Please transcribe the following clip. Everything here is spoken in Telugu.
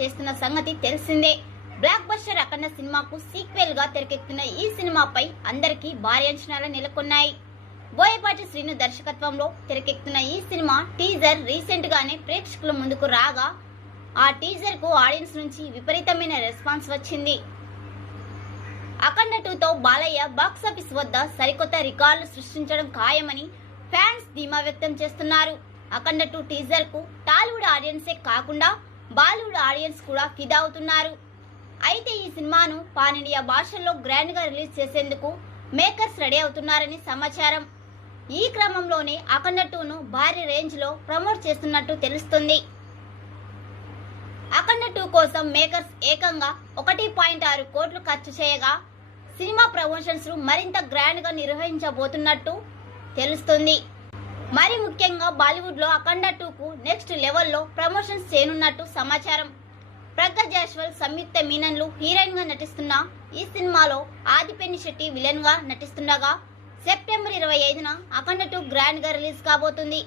చేస్తున్న సంగతి తెలిసిందే. బ్లాక్ బస్టర్ అఖండ సినిమాకు సీక్వెల్గా తెరకెక్కుతున్న ఈ సినిమాపై అందరికీ భారీ అంచనాలు నెలకొన్నాయి. బోయపాటి శ్రీను దర్శకత్వంలో తెరకెక్కుతున్న ఈ సినిమా టీజర్ రీసెంట్ గానే ప్రేక్షకుల ముందుకు రాగా ఆ టీజర్కు ఆడియన్స్ నుంచి విపరీతమైన రెస్పాన్స్ వచ్చింది. అఖండ టూతో బాలయ్య బాక్సాఫీస్ వద్ద సరికొత్త రికార్డులు సృష్టించడం ఖాయమని ఫ్యాన్స్ ధీమా వ్యక్తం చేస్తున్నారు. అఖండ టూ టీజర్కు టాలీవుడ్ ఆడియన్సే కాకుండా బాలీవుడ్ ఆడియన్స్ కూడా ఫిదా అవుతున్నారు అయితే ఈ సినిమాను పాన్ ఇండియా భాషల్లో గ్రాండ్గా రిలీజ్ చేసేందుకు మేకర్స్ రెడీ అవుతున్నారని సమాచారం. ఈ క్రమంలోనే అఖండ టూను భారీ రేంజ్లో ప్రమోట్ చేస్తున్నట్టు తెలుస్తుంది. అఖండ టూ కోసం మేకర్స్ ఏకంగా ఒకటి పాయింట్ ఆరు కోట్లు ఖర్చు చేయగా సినిమా ప్రమోషన్స్ మరింత గ్రాండ్గా నిర్వహించబోతున్నట్టు తెలుస్తుంది. మరి ముఖ్యంగా బాలీవుడ్లో అఖండ టూకు నెక్స్ట్ లెవెల్లో ప్రమోషన్స్ చేయనున్నట్టు సమాచారం. ప్రజ్ఞ జాస్వల్ సంయుక్త మీనన్లు హీరోయిన్గా నటిస్తున్న ఈ సినిమాలో ఆదిపెన్ని శెట్టి విలన్గా నటిస్తుండగా సెప్టెంబర్ ఇరవై ఐదున అఖండ టూ గ్రాండ్గా రిలీజ్ కాబోతుంది.